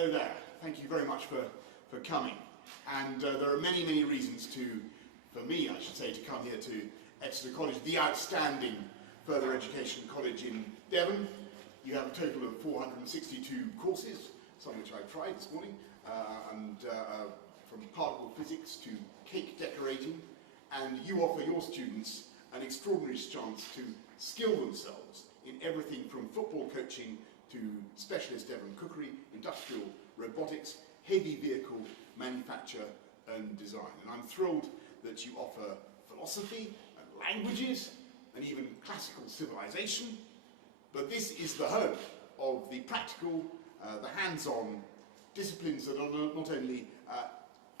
Hello there. Thank you very much for coming. And there are many, many reasons for me, I should say, to come here to Exeter College, the outstanding further education college in Devon. You have a total of 462 courses, some which I tried this morning, from particle physics to cake decorating, and you offer your students an extraordinary chance to skill themselves in everything from football coaching to specialist Devon cookery, industrial robotics, heavy vehicle manufacture and design. And I'm thrilled that you offer philosophy and languages and even classical civilization. But this is the home of the practical, the hands-on disciplines that are not only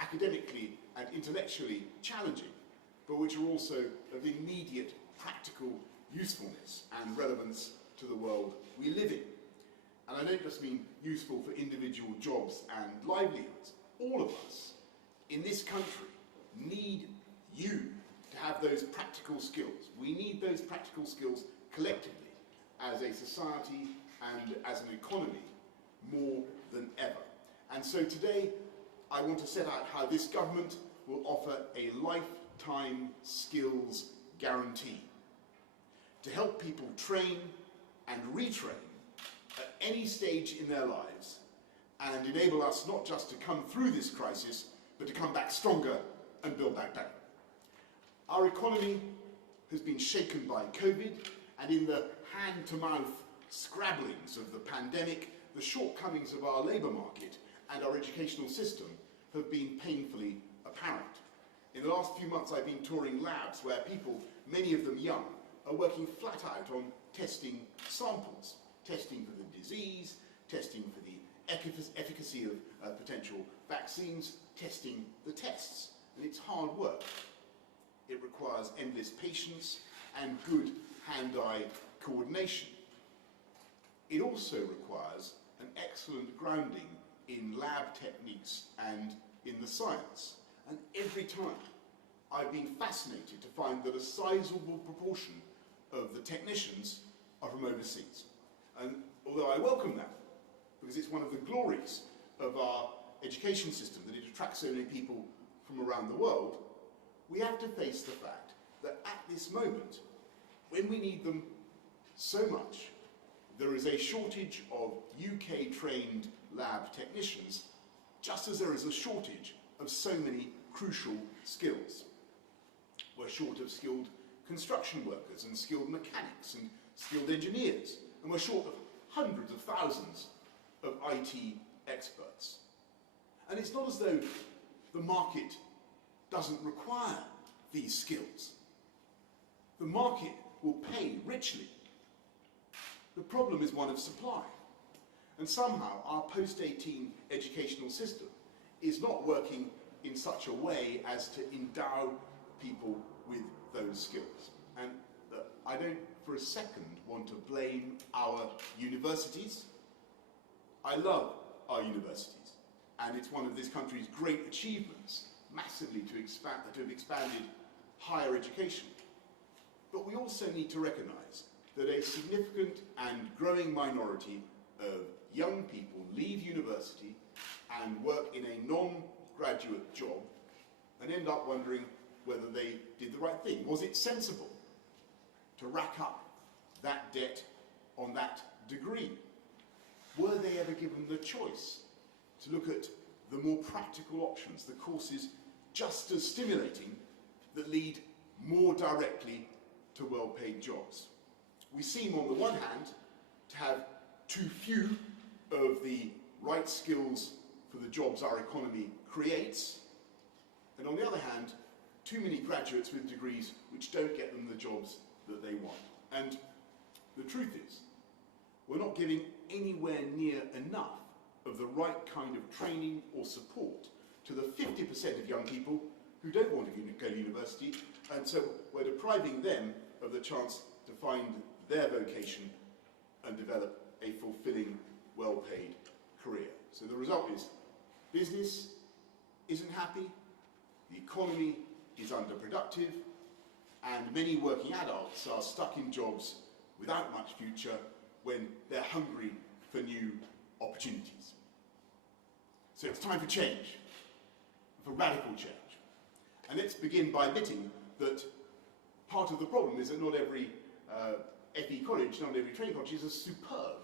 academically and intellectually challenging, but which are also of immediate practical usefulness and relevance to the world we live in. And I don't just mean useful for individual jobs and livelihoods. All of us in this country need you to have those practical skills. We need those practical skills collectively as a society and as an economy more than ever. And so today I want to set out how this government will offer a lifetime skills guarantee to help people train and retrain at any stage in their lives and enable us not just to come through this crisis, but to come back stronger and build back better. Our economy has been shaken by COVID, and in the hand-to-mouth scrabblings of the pandemic, the shortcomings of our labour market and our educational system have been painfully apparent. In the last few months I've been touring labs where people, many of them young, are working flat out on testing samples, testing for the disease, testing for the efficacy of potential vaccines, testing the tests. And it's hard work. It requires endless patience and good hand-eye coordination. It also requires an excellent grounding in lab techniques and in the science. And every time I've been fascinated to find that a sizable proportion of the technicians are from overseas. And although I welcome that, because it's one of the glories of our education system that it attracts so many people from around the world, we have to face the fact that at this moment, when we need them so much, there is a shortage of UK-trained lab technicians, just as there is a shortage of so many crucial skills. We're short of skilled construction workers and skilled mechanics and skilled engineers, and we're short of hundreds of thousands of IT experts. And it's not as though the market doesn't require these skills. The market will pay richly. The problem is one of supply. And somehow our post-18 educational system is not working in such a way as to endow people with those skills. And I don't for a second want to blame our universities. I love our universities, and it's one of this country's great achievements, massively to have expanded higher education. But we also need to recognise that a significant and growing minority of young people leave university and work in a non-graduate job and end up wondering whether they did the right thing. Was it sensible to rack up that debt on that degree? Were they ever given the choice to look at the more practical options, the courses just as stimulating that lead more directly to well-paid jobs? We seem, on the one hand, to have too few of the right skills for the jobs our economy creates, and on the other hand, too many graduates with degrees which don't get them the jobs that they want. And the truth is, we're not giving anywhere near enough of the right kind of training or support to the 50% of young people who don't want to go to university, and so we're depriving them of the chance to find their vocation and develop a fulfilling, well-paid career. So the result is, business isn't happy, the economy is underproductive, and many working adults are stuck in jobs without much future when they're hungry for new opportunities. So it's time for change, for radical change. And let's begin by admitting that part of the problem is that not every FE college, not every training college is as superb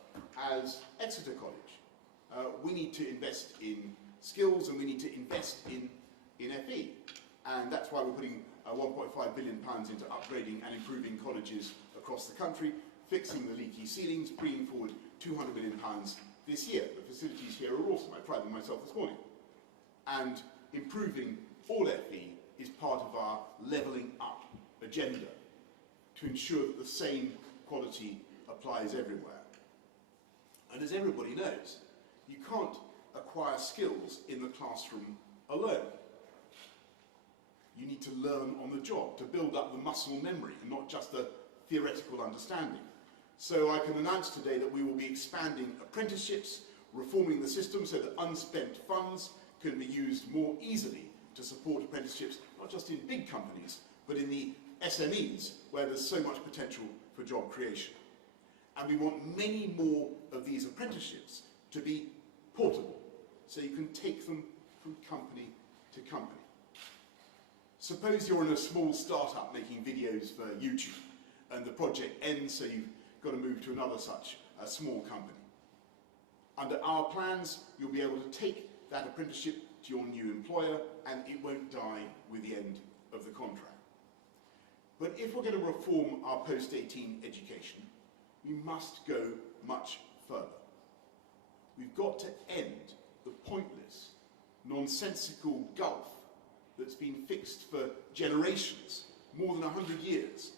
as Exeter College. We need to invest in skills and we need to invest in FE. And that's why we're putting £1.5 billion into upgrading and improving colleges across the country, fixing the leaky ceilings, bringing forward £200 million this year. The facilities here are awesome. I tried them myself this morning. And improving all FE is part of our levelling up agenda to ensure that the same quality applies everywhere. And as everybody knows, you can't acquire skills in the classroom alone. You need to learn on the job to build up the muscle memory and not just the theoretical understanding. So I can announce today that we will be expanding apprenticeships, reforming the system so that unspent funds can be used more easily to support apprenticeships, not just in big companies, but in the SMEs, where there's so much potential for job creation. And we want many more of these apprenticeships to be portable, so you can take them from company to company. Suppose you're in a small startup making videos for YouTube, and the project ends, so you've got to move to another such a small company. Under our plans, you'll be able to take that apprenticeship to your new employer, and it won't die with the end of the contract. But if we're going to reform our post-18 education, we must go much further. We've got to end the pointless, nonsensical gulf that's been fixed for generations, more than 100 years,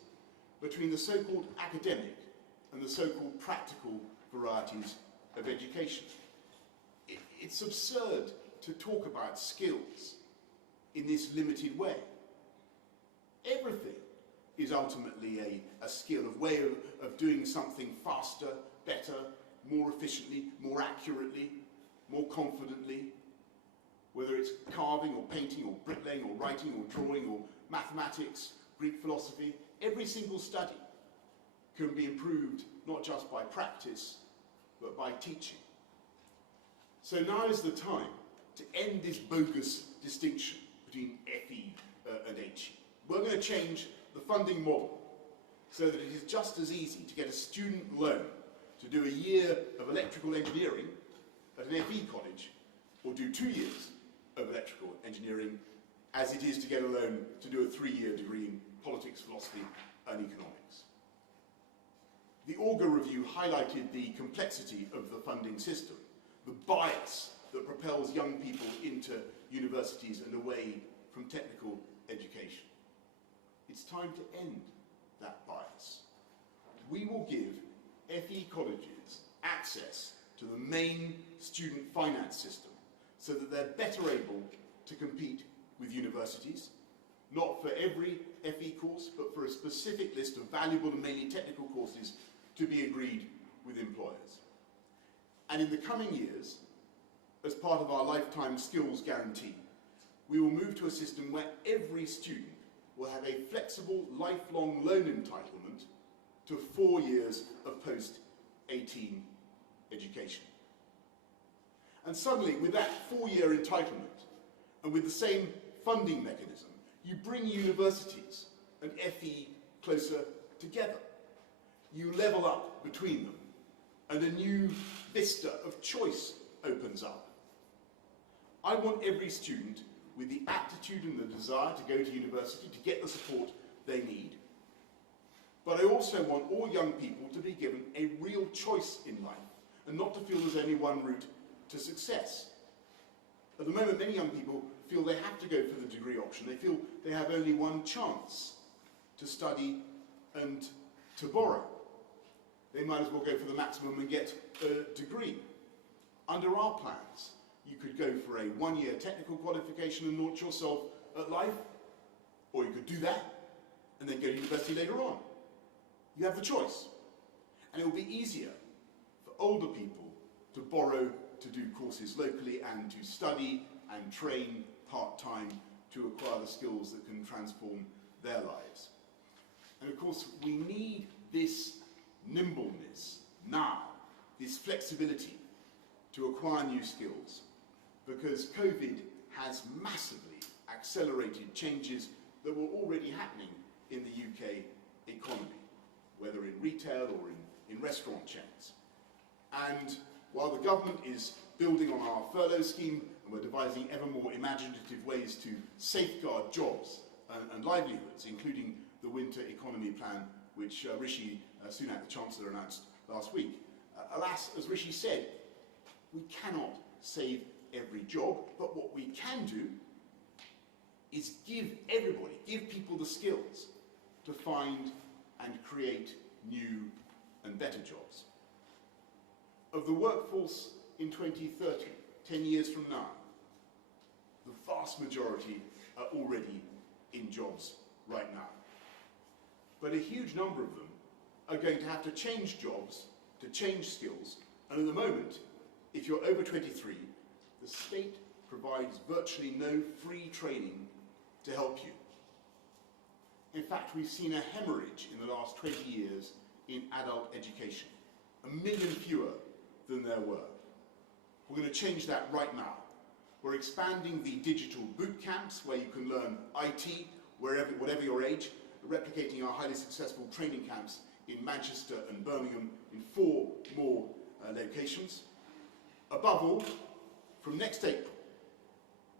between the so-called academic and the so-called practical varieties of education. It's absurd to talk about skills in this limited way. Everything is ultimately a skill, a way of doing something faster, better, more efficiently, more accurately, more confidently, whether it's carving or painting or bricklaying or writing or drawing or mathematics, Greek philosophy. Every single study can be improved not just by practice, but by teaching. So now is the time to end this bogus distinction between FE and HE. We're going to change the funding model so that it is just as easy to get a student loan to do a year of electrical engineering at an FE college or do 2 years of electrical engineering as it is to get a loan to do a 3-year degree in politics, philosophy and economics. The Auger Review highlighted the complexity of the funding system, the bias that propels young people into universities and away from technical education. It's time to end that bias. We will give FE colleges access to the main student finance system so that they're better able to compete with universities, not for every FE course, but for a specific list of valuable and mainly technical courses to be agreed with employers. And in the coming years, as part of our lifetime skills guarantee, we will move to a system where every student will have a flexible lifelong loan entitlement to 4 years of post-18 education. And suddenly, with that 4-year entitlement, and with the same funding mechanism, you bring universities and FE closer together. You level up between them, and a new vista of choice opens up. I want every student with the aptitude and the desire to go to university to get the support they need. But I also want all young people to be given a real choice in life and not to feel there's only one route to success. At the moment, many young people feel they have to go for the degree option. They feel they have only one chance to study and to borrow. They might as well go for the maximum and get a degree. Under our plans, you could go for a 1-year technical qualification and launch yourself at life, or you could do that and then go to university later on. You have the choice. And it will be easier for older people to borrow to do courses locally and to study and train part-time to acquire the skills that can transform their lives. And of course, we need this nimbleness now, this flexibility to acquire new skills. because COVID has massively accelerated changes that were already happening in the UK economy, whether in retail or in restaurant chains. And while the government is building on our furlough scheme, and we're devising ever more imaginative ways to safeguard jobs and livelihoods, including the winter economy plan, which Rishi Sunak, the Chancellor, announced last week. Alas, as Rishi said, we cannot save every job, but what we can do is give people the skills to find and create new and better jobs. Of the workforce in 2030, 10 years from now, the vast majority are already in jobs right now. But a huge number of them are going to have to change jobs, to change skills, and at the moment, if you're over 23, the state provides virtually no free training to help you. In fact, we've seen a hemorrhage in the last 20 years in adult education, 1 million fewer than there were. We're going to change that right now. We're expanding the digital boot camps where you can learn IT, whatever your age, replicating our highly successful training camps in Manchester and Birmingham in 4 more locations. Above all, from next April,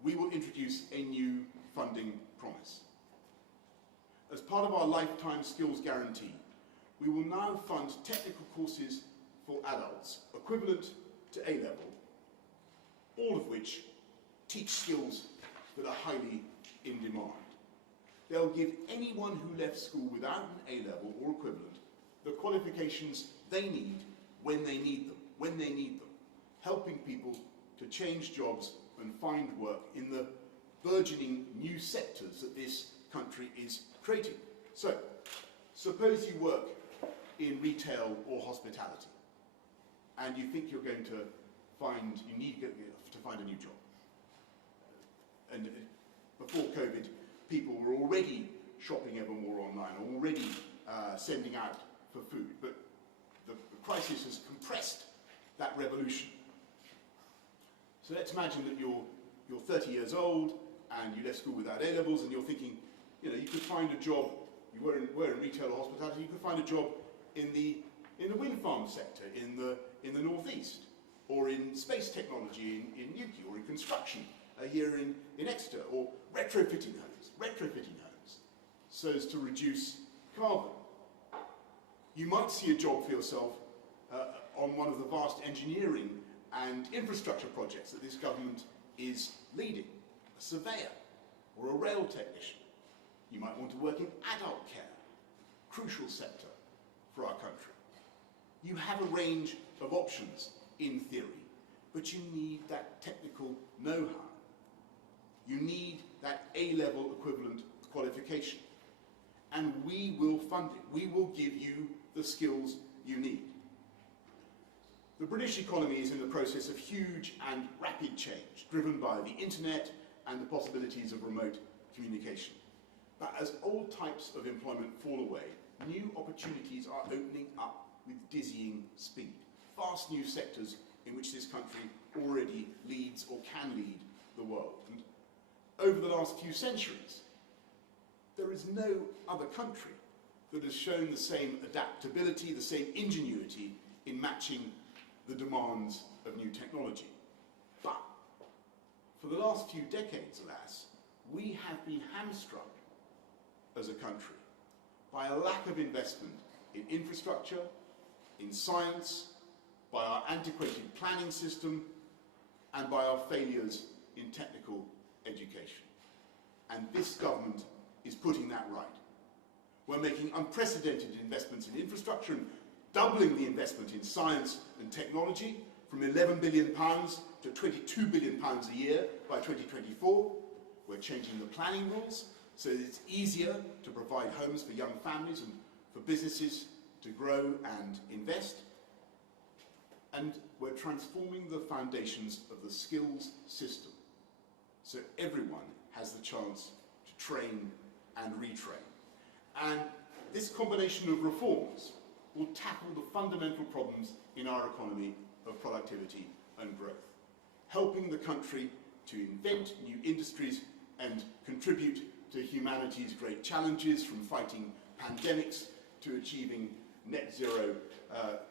we will introduce a new funding promise. As part of our lifetime skills guarantee, we will now fund technical courses for adults equivalent to A-level, all of which teach skills that are highly in demand. They'll give anyone who left school without an A-level or equivalent the qualifications they need when they need them, helping people to change jobs and find work in the burgeoning new sectors that this country is creating. So, suppose you work in retail or hospitality, and you think you're going to need to find a new job. And before COVID, people were already shopping ever more online, already sending out for food, but the crisis has compressed that revolution. So let's imagine that you're 30 years old and you left school without A-levels, and you're thinking, you could find a job. You were in retail or hospitality. You could find a job in the wind farm sector in the northeast, or in space technology in Newquay, or in construction here in Exeter, or retrofitting homes, so as to reduce carbon. You might see a job for yourself on one of the vast engineering and infrastructure projects that this government is leading, a surveyor or a rail technician. You might want to work in adult care, crucial sector for our country. You have a range of options in theory, but you need that technical know-how. You need that A-level equivalent qualification. And we will fund it. We will give you the skills you need. The British economy is in the process of huge and rapid change, driven by the internet and the possibilities of remote communication. But as old types of employment fall away, new opportunities are opening up with dizzying speed. Vast new sectors in which this country already leads or can lead the world. And over the last few centuries, there is no other country that has shown the same adaptability, the same ingenuity in matching the demands of new technology. But for the last few decades, alas, we have been hamstrung as a country by a lack of investment in infrastructure, in science, by our antiquated planning system, and by our failures in technical education. And this government is putting that right. We're making unprecedented investments in infrastructure and doubling the investment in science and technology from £11 billion to £22 billion a year by 2024. We're changing the planning rules so that it's easier to provide homes for young families and for businesses to grow and invest. And we're transforming the foundations of the skills system so everyone has the chance to train and retrain. And this combination of reforms will tackle the fundamental problems in our economy of productivity and growth. helping the country to invent new industries and contribute to humanity's great challenges, from fighting pandemics to achieving net zero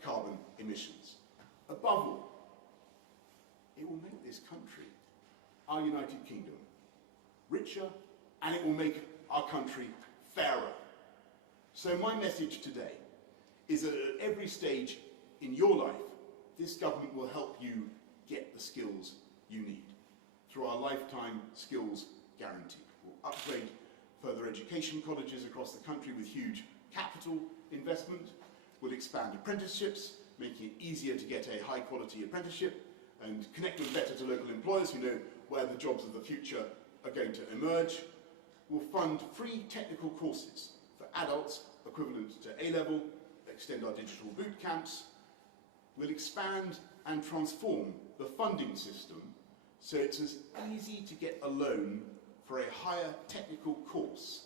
carbon emissions. Above all, it will make this country, our United Kingdom, richer, and it will make our country fairer. So my message today is that at every stage in your life, this government will help you get the skills you need through our lifetime skills guarantee. We'll upgrade further education colleges across the country with huge capital investment. We'll expand apprenticeships, making it easier to get a high-quality apprenticeship and connect them better to local employers who know where the jobs of the future are going to emerge. We'll fund free technical courses for adults equivalent to A-level, extend our digital boot camps. We'll expand and transform the funding system so it's as easy to get a loan for a higher technical course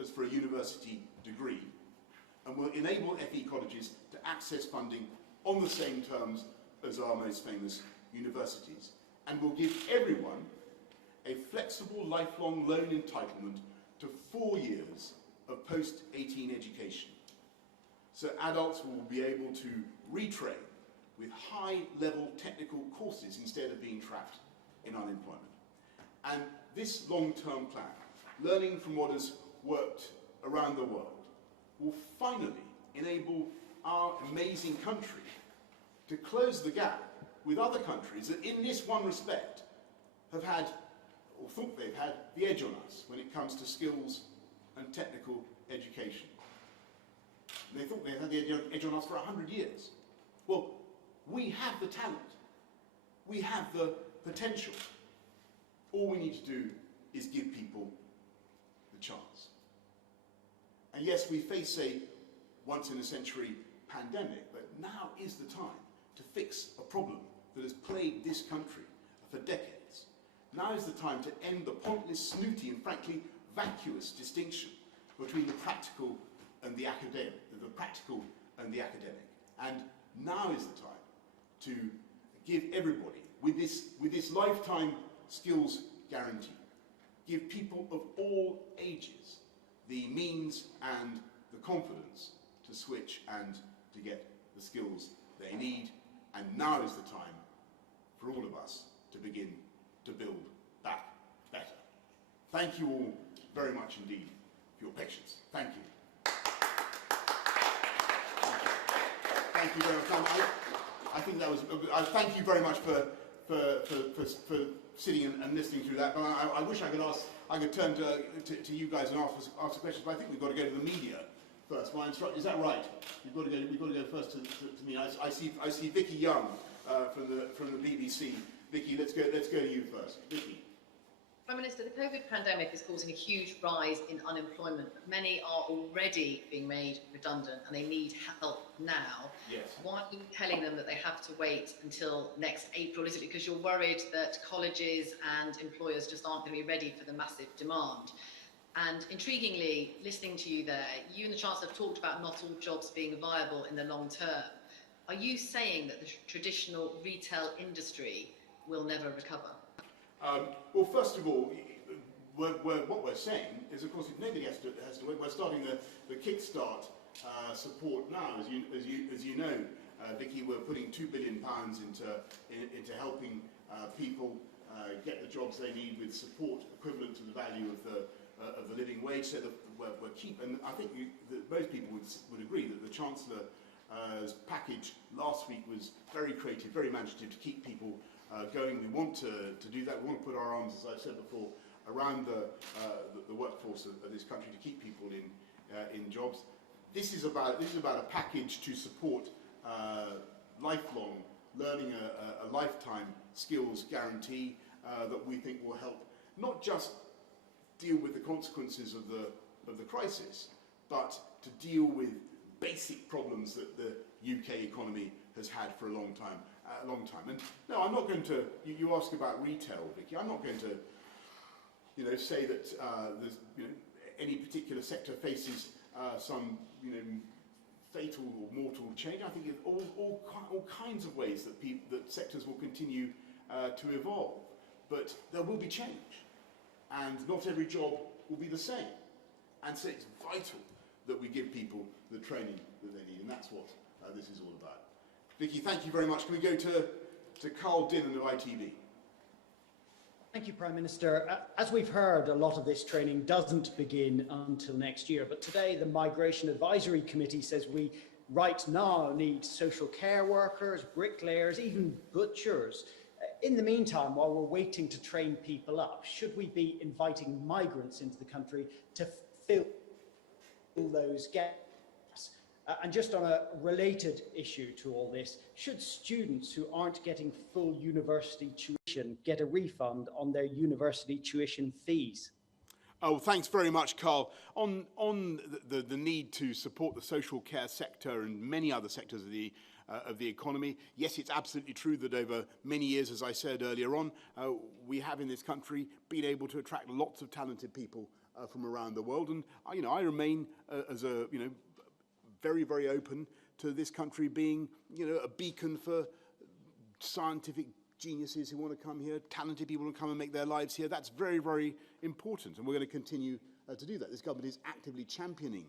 as for a university degree, and will enable FE colleges to access funding on the same terms as our most famous universities, and will give everyone a flexible lifelong loan entitlement to 4 years of post-18 education. So adults will be able to retrain with high-level technical courses instead of being trapped in unemployment. And this long-term plan, learning from what has worked around the world, will finally enable our amazing country to close the gap with other countries that in this one respect have had, or thought they've had, the edge on us when it comes to skills and technical education. They thought they had the edge on us for 100 years. Well, we have the talent. We have the potential. All we need to do is give people the chance. And yes, we face a once-in-a-century pandemic, but now is the time to fix a problem that has plagued this country for decades. Now is the time to end the pointless, snooty, and frankly vacuous distinction between the practical and the academic. And now is the time to give everybody, with this lifetime skills guarantee, give people of all ages the means and the confidence to switch and to get the skills they need. And now is the time for all of us to begin to build back better. Thank you all very much indeed for your patience. Thank you. Thank you very much. I think that was. Thank you very much for sitting and listening through that. But I wish I could turn to you guys and ask questions. But I think we've got to go to the media first. Is that right? We've got to go first to me. I see Vicky Young from the BBC. Vicky, let's go to you first. Vicky. Prime Minister, the COVID pandemic is causing a huge rise in unemployment. Many are already being made redundant and they need help now. Yes. Why are you telling them that they have to wait until next April? Is it because you're worried that colleges and employers just aren't going to be ready for the massive demand? And intriguingly, listening to you there, you and the Chancellor have talked about not all jobs being viable in the long term. Are you saying that the traditional retail industry will never recover? Well, first of all, what we're saying is, of course, if nobody has to wait, we're starting the kickstart support now. As you know, Vicky, we're putting £2 billion into helping people get the jobs they need with support equivalent to the value of the living wage. So that and I think that most people would agree that the Chancellor's package last week was very creative, very imaginative to keep people going. We want to do that. We want to put our arms, as I've said before, around the workforce of this country to keep people in jobs. This is about a package to support lifelong learning, a lifetime skills guarantee that we think will help not just deal with the consequences of the crisis, but to deal with basic problems that the UK economy has had for a long time. And no, I'm not going to. You ask about retail, Vicky. I'm not going to, say that there's, any particular sector faces some, fatal or mortal change. I think in all kinds of ways that sectors will continue to evolve. But there will be change, and not every job will be the same. And so it's vital that we give people the training that they need, and that's what this is all about. Vicky, thank you very much. Can we go to Carl Dinnan of ITV? Thank you, Prime Minister. As we've heard, a lot of this training doesn't begin until next year, but today the Migration Advisory Committee says we right now need social care workers, bricklayers, even butchers. In the meantime, while we're waiting to train people up, should we be inviting migrants into the country to fill those gaps? And just on a related issue to all this, should students who aren't getting full university tuition get a refund on their university tuition fees? Oh, thanks very much, Carl. On the need to support the social care sector and many other sectors of the economy, yes, it's absolutely true that over many years, as I said earlier on, we have in this country been able to attract lots of talented people from around the world, and I remain as a very, very open to this country being a beacon for scientific geniuses who want to come here, talented people who come and make their lives here. That's very, very important, and we're going to continue to do that. This government is actively championing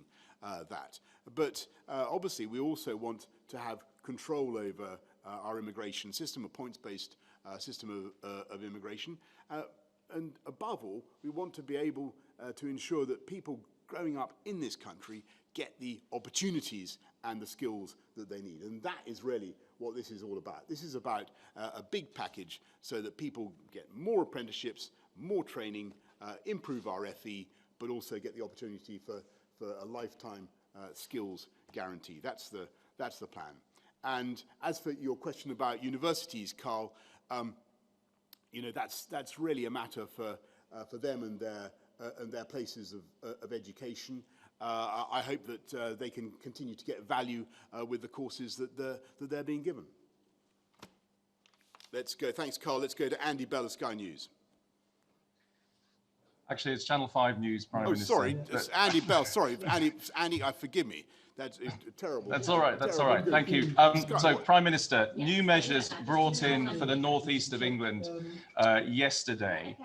that. But obviously, we also want to have control over our immigration system, a points-based system of immigration. And above all, we want to be able to ensure that people growing up in this country get the opportunities and the skills that they need. And that is really what this is all about. This is about a big package so that people get more apprenticeships, more training, improve our FE, but also get the opportunity for a lifetime skills guarantee. That's the plan. And as for your question about universities, Carl, that's really a matter for them and their places of education. I hope that they can continue to get value with the courses that they're being given. Let's go. Thanks, Carl. Let's go to Andy Bell of Sky News. Actually, it's Channel 5 News, Prime Minister. Oh, sorry, it's Andy Bell. Sorry, Andy, forgive me. That's terrible. That's all right. That's all right. Thank you. So, Prime Minister, new measures brought in for the northeast of England yesterday.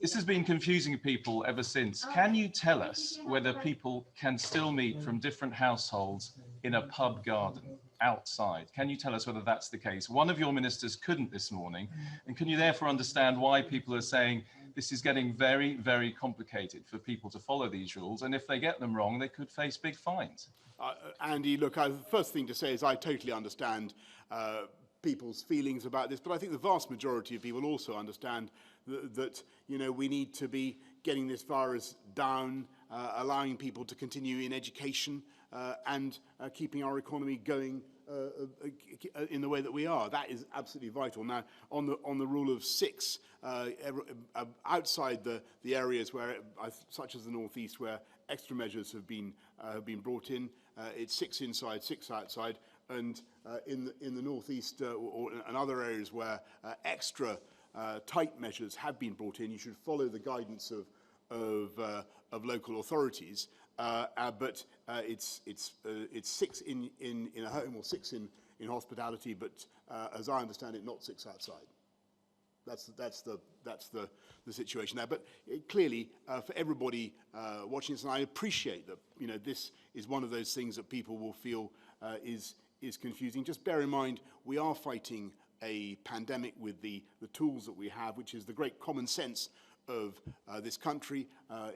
This has been confusing people ever since. Can you tell us whether people can still meet from different households in a pub garden outside? Can you tell us whether that's the case? One of your ministers couldn't this morning, and can you therefore understand why people are saying this is getting very, very complicated for people to follow these rules, and if they get them wrong, they could face big fines? Andy, look, the first thing to say is I totally understand people's feelings about this, but I think the vast majority of people also understand that we need to be getting this virus down, allowing people to continue in education, and keeping our economy going in the way that we are. That is absolutely vital. Now, on the rule of 6, outside the areas where, such as the northeast, where extra measures have been brought in, it's 6 inside, 6 outside, and in the northeast and other areas where extra tight measures have been brought in, you should follow the guidance of local authorities. But it's 6 in a home or 6 in hospitality, but as I understand it, not 6 outside. That's the situation there. But clearly, for everybody watching this, and I appreciate that this is one of those things that people will feel is confusing. Just bear in mind, we are fighting a pandemic with the tools that we have, which is the great common sense of this country.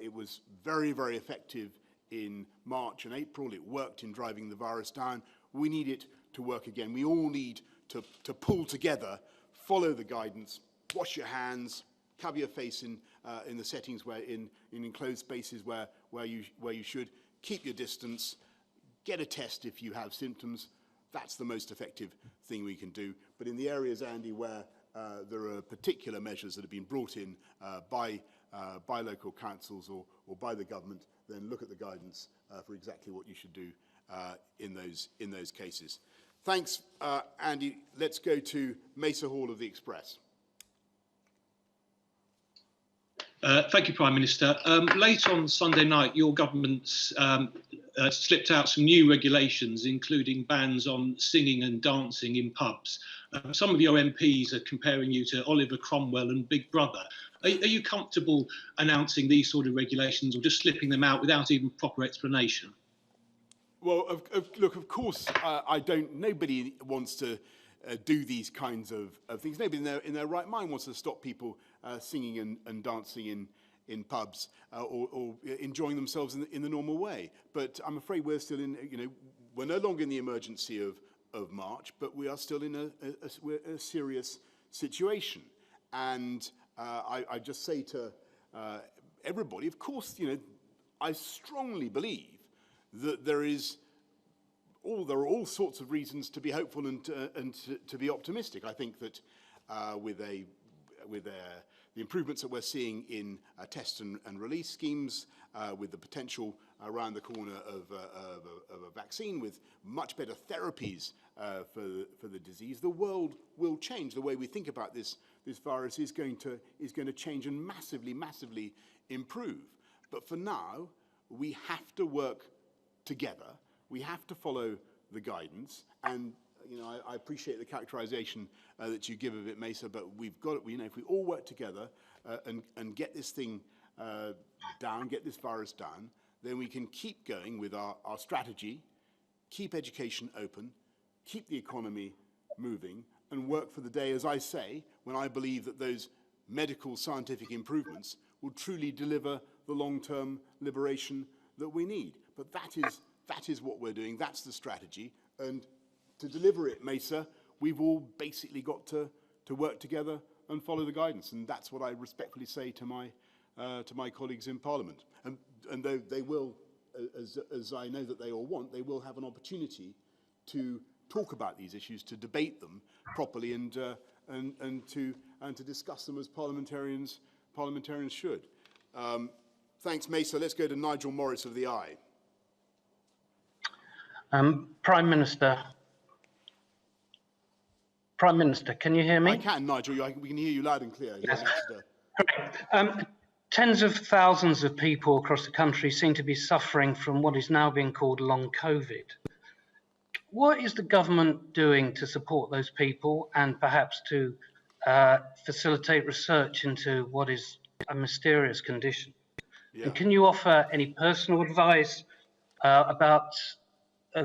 It was very, very effective in March and April. It worked in driving the virus down. We need it to work again. We all need to pull together, follow the guidance, wash your hands, cover your face in the settings where in enclosed spaces where you should, keep your distance, get a test if you have symptoms. That's the most effective thing we can do. But in the areas, Andy, where there are particular measures that have been brought in by local councils or by the government, then look at the guidance for exactly what you should do in those cases. Thanks, Andy. Let's go to Mesa Hall of the Express. Thank you, Prime Minister. Late on Sunday night, your government slipped out some new regulations, including bans on singing and dancing in pubs. Some of your MPs are comparing you to Oliver Cromwell and Big Brother. Are you comfortable announcing these sort of regulations or just slipping them out without even proper explanation? Well, look, of course, nobody wants to do these kinds of things. Nobody in their right mind wants to stop people singing and dancing in pubs or enjoying themselves in the normal way. But I'm afraid we're still we're no longer in the emergency of March, but we are still in a serious situation. And I just say to everybody, of course, I strongly believe that there are all sorts of reasons to be hopeful and to be optimistic. I think that with the improvements that we're seeing in test and release schemes, with the potential around the corner of a vaccine, with much better therapies for the disease, the world will change. The way we think about this virus is going to change and massively improve. But for now, we have to work together. We have to follow the guidance, and I appreciate the characterization that you give of it, Mesa, but we've got it. If we all work together and get this thing down, get this virus down, then we can keep going with our strategy, keep education open, keep the economy moving, and work for the day, as I say, when I believe that those medical scientific improvements will truly deliver the long-term liberation that we need. But that is what we're doing. That's the strategy. And to deliver it, Mesa, we've all basically got to work together and follow the guidance. And that's what I respectfully say to my colleagues in Parliament. And they will, as I know that they all want, they will have an opportunity to talk about these issues, to debate them properly, and to discuss them as parliamentarians should. Thanks, Mesa. Let's go to Nigel Morris of the Eye. Prime Minister, can you hear me? I can, Nigel. We can hear you loud and clear. Yes. Tens of thousands of people across the country seem to be suffering from what is now being called long COVID. What is the government doing to support those people and perhaps to facilitate research into what is a mysterious condition? Yeah. And can you offer any personal advice about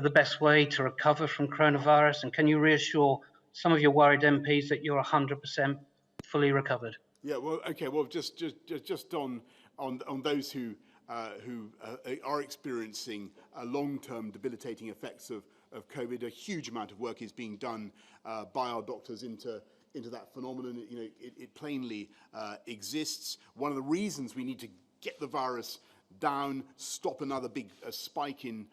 the best way to recover from coronavirus? And can you reassure some of your worried MPs that you're 100% fully recovered? Yeah, well, okay, well, just on those who are experiencing long-term debilitating effects of COVID, a huge amount of work is being done by our doctors into that phenomenon. It plainly exists. One of the reasons we need to get the virus down, stop another big spike in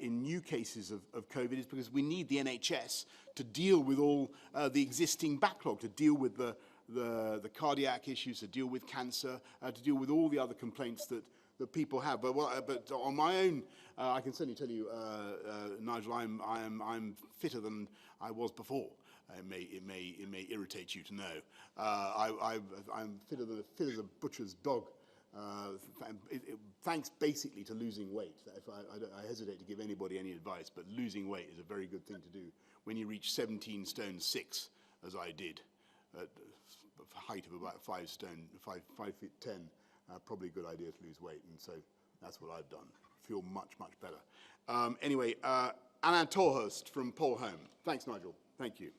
new cases of COVID is because we need the NHS to deal with all the existing backlog, to deal with the cardiac issues, to deal with cancer, to deal with all the other complaints that people have. But on my own, I can certainly tell you, Nigel, I'm fitter than I was before. It may irritate you to know. I'm fitter as a butcher's dog. Thanks basically to losing weight. I hesitate to give anybody any advice, but losing weight is a very good thing to do when you reach 17 stone 6, as I did, at a height of about 5 feet 10. Probably a good idea to lose weight, and so that's what I've done. Feel much better. Anyway, Anna Torhurst from Polholm. Thanks, Nigel. Thank you.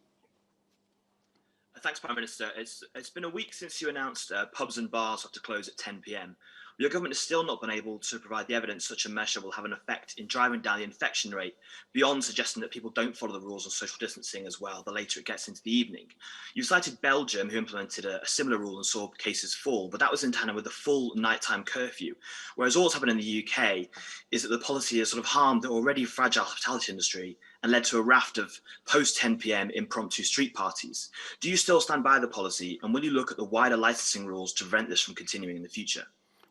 Thanks, Prime Minister. It's been a week since you announced pubs and bars have to close at 10 p.m. Your government has still not been able to provide the evidence such a measure will have an effect in driving down the infection rate, beyond suggesting that people don't follow the rules on social distancing as well, the later it gets into the evening. You cited Belgium, who implemented a similar rule and saw cases fall, but that was in tandem with the full nighttime curfew. Whereas all that's happened in the UK is that the policy has sort of harmed the already fragile hospitality industry and led to a raft of post-10 p.m. impromptu street parties. Do you still stand by the policy, and will you look at the wider licensing rules to prevent this from continuing in the future?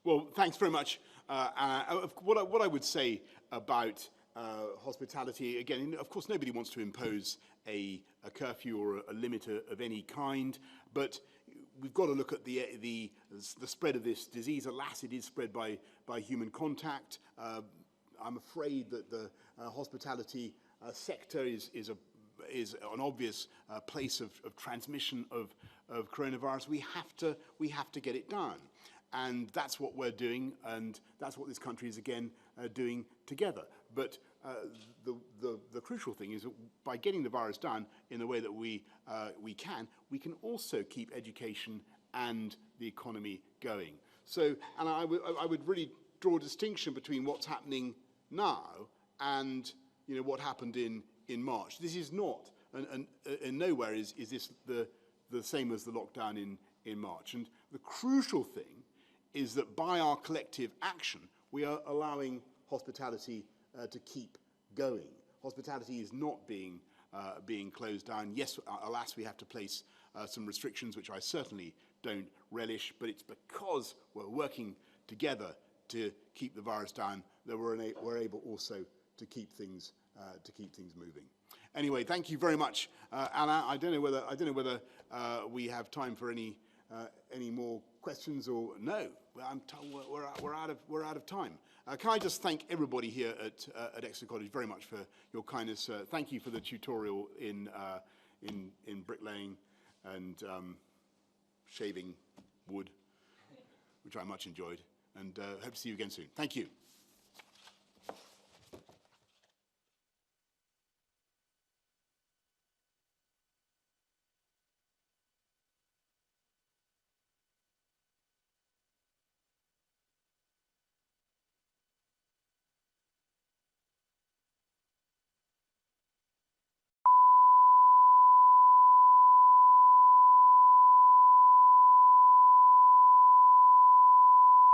Well, thanks very much. What I would say about hospitality, again, of course, nobody wants to impose a curfew or a limit of any kind, but we've got to look at the spread of this disease. Alas, it is spread by human contact. I'm afraid that the hospitality sector is an obvious place of transmission of coronavirus. We have to get it done, and that's what we're doing, and that's what this country is again doing together. But the crucial thing is that by getting the virus done in the way that we can also keep education and the economy going. So, and I would really draw a distinction between what's happening now and what happened in March. This is not, and nowhere is this the same as the lockdown in March. And the crucial thing is that by our collective action, we are allowing hospitality to keep going. Hospitality is not being closed down. Yes, alas, we have to place some restrictions, which I certainly don't relish, but it's because we're working together to keep the virus down that we're able also to keep things moving. Anyway, thank you very much, Anna. I don't know whether we have time for any more questions or no. We're out of time. Can I just thank everybody here at Exeter College very much for your kindness. Thank you for the tutorial in bricklaying and shaving wood, which I much enjoyed, and hope to see you again soon. Thank you.